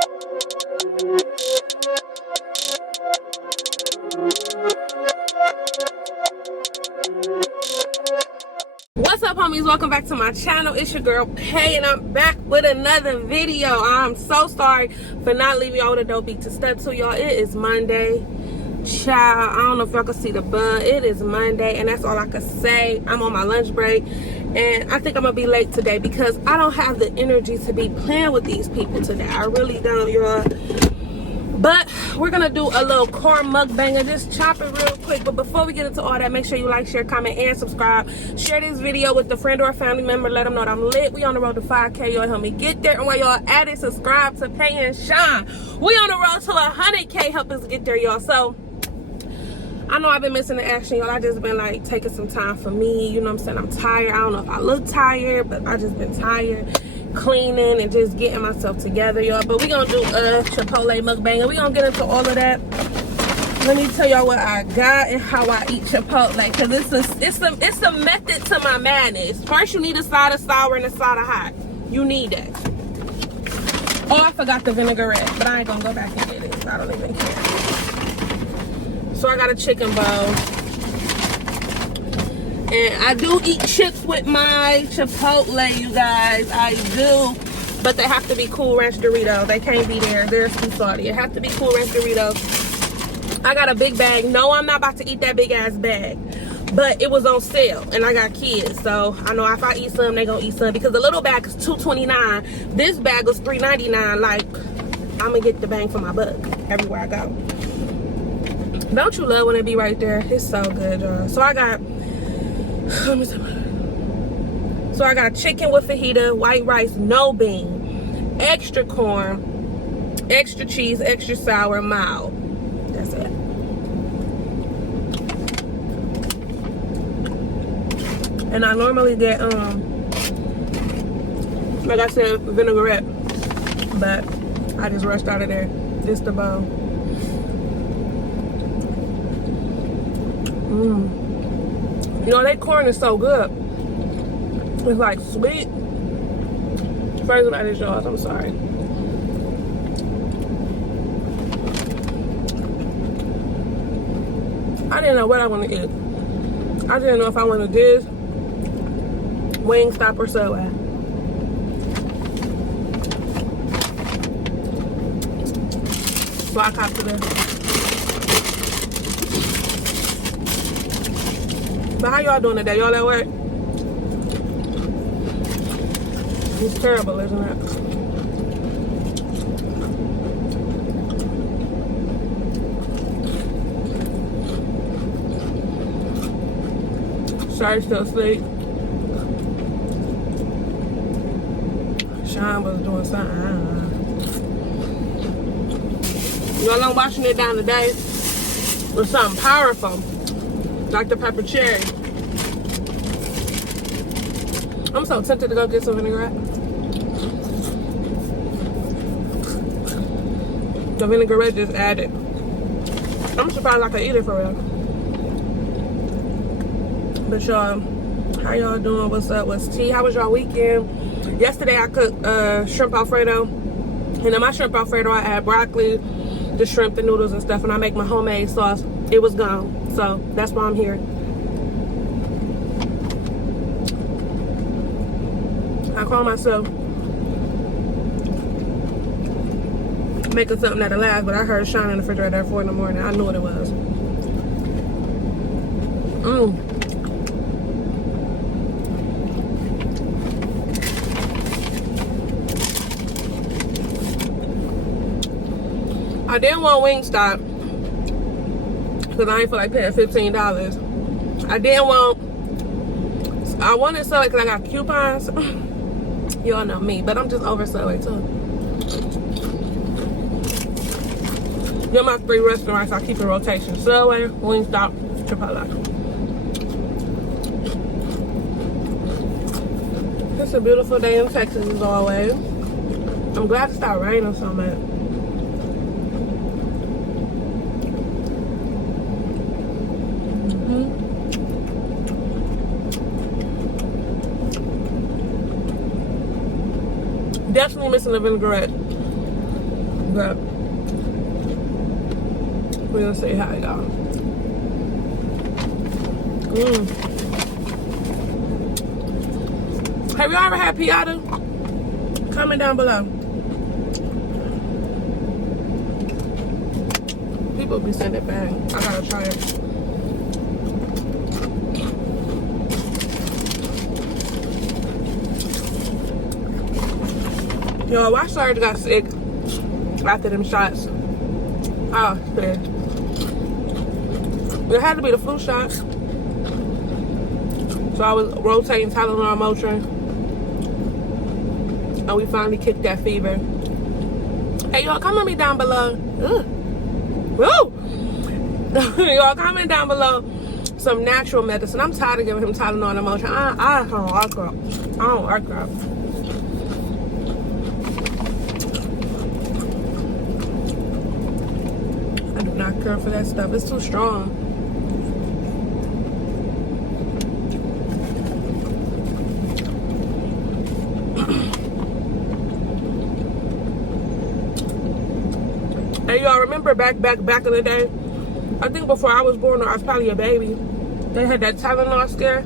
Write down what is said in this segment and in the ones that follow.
What's up, homies? Welcome back to my channel. It's your girl Pay, and I'm back with another video. I'm so sorry for not leaving y'all with a dope beat to step to, y'all. It is Monday. Child, I don't know if y'all can see the bun. It is Monday, and that's all I can say. I'm on my lunch break, and I think I'm gonna be late today because I don't have the energy to be playing with these people today. I really don't, y'all. But we're gonna do a little corn mukbang and just chop it real quick. But before we get into all that, make sure you like, share, comment, and subscribe. Share this video with a friend or a family member. Let them know that I'm lit. We on the road to 5K. Y'all help me get there. And while y'all at it, subscribe to Pay and Shine. We on the road to 100K. Help us get there, y'all. So I know I've been missing the action, y'all. I just been like taking some time for me. You know what I'm saying? I'm tired. I don't know if I look tired, but I just been tired. Cleaning and just getting myself together, y'all. But we gonna do a Chipotle mukbang, and we gonna get into all of that. Let me tell y'all what I got and how I eat Chipotle, because it's a method to my madness. First, you need a side of sour and a side of hot. You need that. Oh, I forgot the vinaigrette, but I ain't gonna go back and get it. I don't even care. So I got a chicken bowl. And I do eat chips with my Chipotle, you guys. I do. But they have to be Cool Ranch Doritos. They can't be there. They're too salty. It have to be Cool Ranch Doritos. I got a big bag. No, I'm not about to eat that big ass bag. But it was on sale. And I got kids. So I know if I eat some, they gonna eat some. Because the little bag is $2.29. This bag was $3.99. Like, I'm gonna get the bang for my buck everywhere I go. Don't you love when it be right there? It's so good, y'all. So I got chicken with fajita, white rice, no bean, extra corn, extra cheese, extra sour, mild. That's it. And I normally get like I said, vinaigrette, but I just rushed out of there. This the bowl. You know, that corn is so good. It's like sweet. First about this, y'all. I'm sorry. I didn't know what I want to eat. I didn't know if I wanted this, Wingstop, or Subway. So I copped to this. But how y'all doing today? Y'all at work? It's terrible, isn't it? Sorry, still asleep. Sean was doing something. I don't know. Y'all, I'm washing it down today with something powerful, like the pepper cherry. I'm so tempted to go get some vinaigrette. The vinaigrette just added. I'm surprised I could eat it for real. But y'all, how y'all doing? What's up? What's tea? How was y'all weekend? Yesterday I cooked shrimp Alfredo. And in my shrimp Alfredo I add broccoli, the shrimp, the noodles and stuff, and I make my homemade sauce. It was gone. So that's why I'm here. I call myself making something that'll last, but I heard Sean in the refrigerator at 4 in the morning. I knew what it was. I didn't want Wingstop because I ain't feel like paying $15. I wanted Subway because I got coupons. Y'all know me, but I'm just over Subway too. They're my 3 restaurants I keep in rotation: Subway, Wingstop, Chipotle. It's a beautiful day in Texas as always. I'm glad it stopped raining so much. Definitely missing the vinaigrette. But we're gonna see how it goes. Have y'all ever had piata? Comment down below. People be sending it back. I gotta try it. Yo, I started to got sick after them shots. Oh, shit. It had to be the flu shot. So I was rotating Tylenol, Motrin. And we finally kicked that fever. Hey, y'all, comment me down below. Woo! Y'all, comment down below some natural medicine. I'm tired of giving him Tylenol and Motrin. I don't like it. I don't like it. I do not care for that stuff. It's too strong. Hey, y'all, remember back in the day? I think before I was born, or I was probably a baby, they had that Tylenol scare.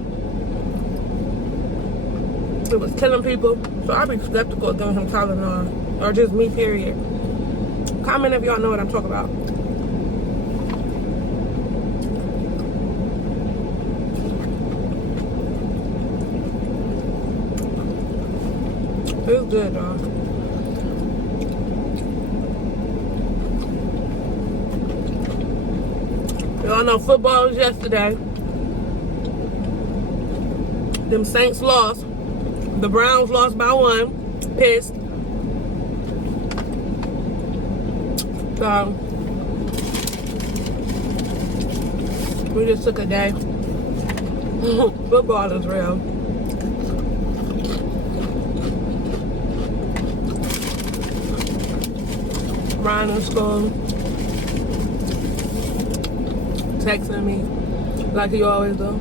It was killing people. So I'd be skeptical of giving him Tylenol. Or just me, period. Comment if y'all know what I'm talking about. It's good, y'all. Y'all know football was yesterday. Them Saints lost. The Browns lost by 1. Pissed. So we just took a day. Football is real. Ryan in school, texting me like he always do.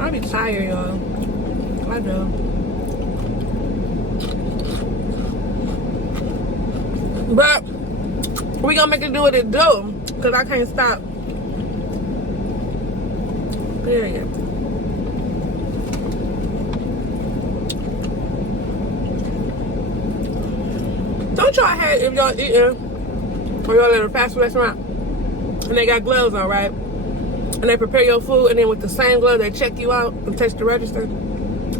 I be tired, y'all. I do. But we gonna make it do what it do, cause I can't stop. Period. Don't y'all hate if y'all eating or y'all at a fast food restaurant and they got gloves on, right? And they prepare your food and then with the same glove they check you out and touch the register?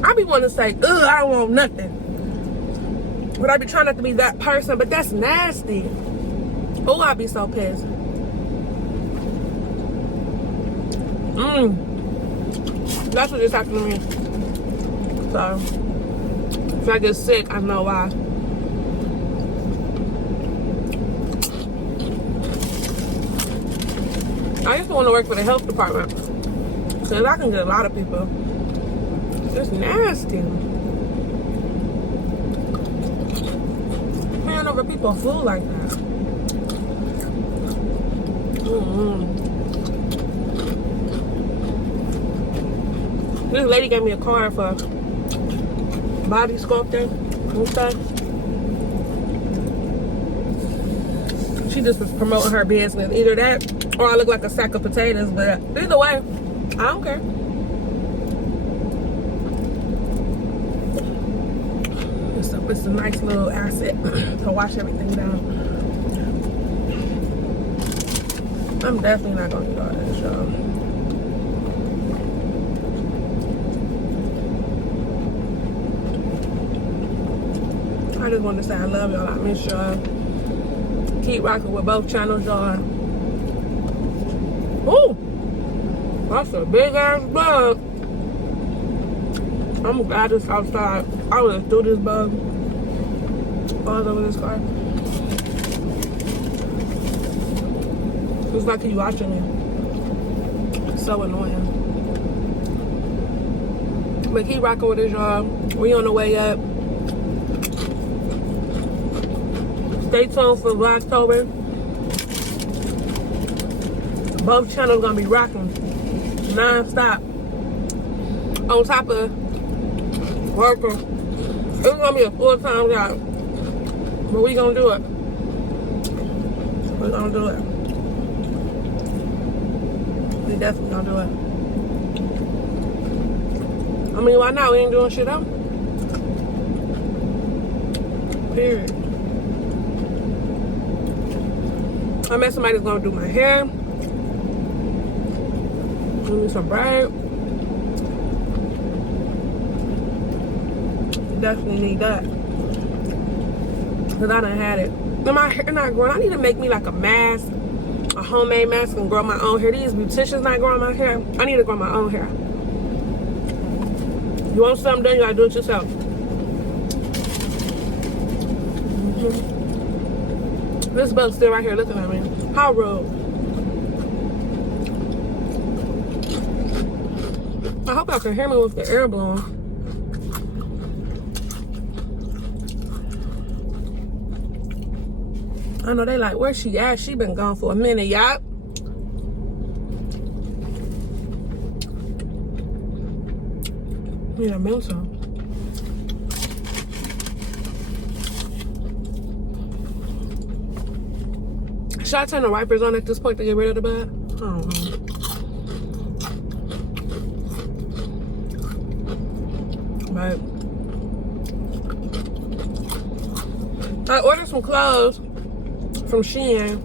I be wanting to say, ugh, I don't want nothing. But I be trying not to be that person, but that's nasty. Oh, I be so pissed. That's what just happened to me. So, if I get sick, I know why. I used to want to work for the health department because I can get a lot of people. It's nasty. Praying over people's food like that. This lady gave me a card for body sculpting and stuff. She just was promoting her business. Either that or I look like a sack of potatoes, but either way, I don't care. It's a nice little asset to wash everything down. I'm definitely not gonna eat all this, y'all. I just want to say I love y'all. I miss y'all. Keep rocking with both channels, y'all. Ooh, that's a big ass bug. I'm glad it's outside. I would have threw this bug all over this car. It's like he's watching me. It's so annoying. But keep rocking with us, y'all. We on the way up. Stay tuned for Vlogtober. Both channels gonna be rocking non-stop. on top of working. It's gonna be a full-time job, but we gonna do it. We're gonna do it. We definitely gonna do it. I mean, why not? We ain't doing shit up. Period. I met somebody that's gonna do my hair. Give me some braid. Definitely need that. Cause I done had it. And my hair not growing. I need to make me like a mask, a homemade mask, and grow my own hair. These beauticians not growing my hair. I need to grow my own hair. You want something done, you gotta do it yourself. This bug's still right here looking at me. How rude. I hope y'all can hear me with the air blowing. I know they like, where's she at? She been gone for a minute, y'all. Need a mental. Should I turn the wipers on at this point to get rid of the bud? I don't know. But I ordered some clothes from SHAWN.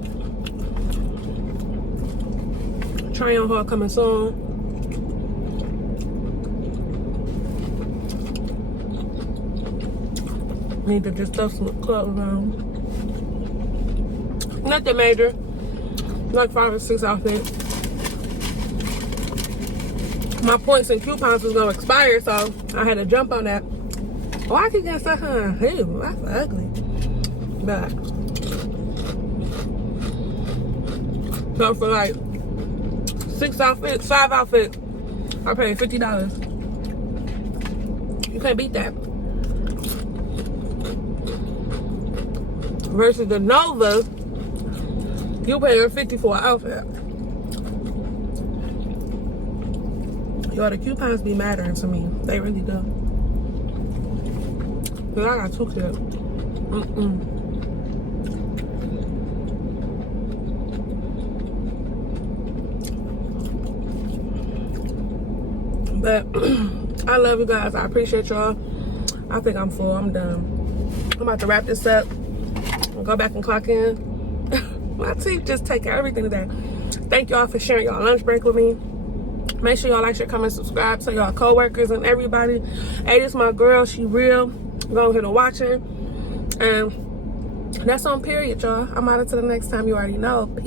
Try on haul coming soon. Need to just stuff some clothes on. Nothing major. Like 5 or 6 outfits. My points and coupons was gonna expire, so I had to jump on that. Oh, I keep getting stuff on. Hey, that's ugly. But so for like 6 outfits, 5 outfits, I paid $50. You can't beat that. Versus the Nova, you pay her $50 for an outfit. Yo, the coupons be mattering to me. They really do. Cause I got 2 kids. But I love you guys. I appreciate y'all. I think I'm full. I'm done. I'm about to wrap this up. I'll go back and clock in. My teeth just take everything today. Thank y'all for sharing y'all lunch break with me. Make sure y'all like, share, comment, subscribe to y'all co-workers and everybody. Hey, this is my girl. She real. Go ahead and watch her. And that's on period, y'all. I'm out until the next time. You already know. Peace.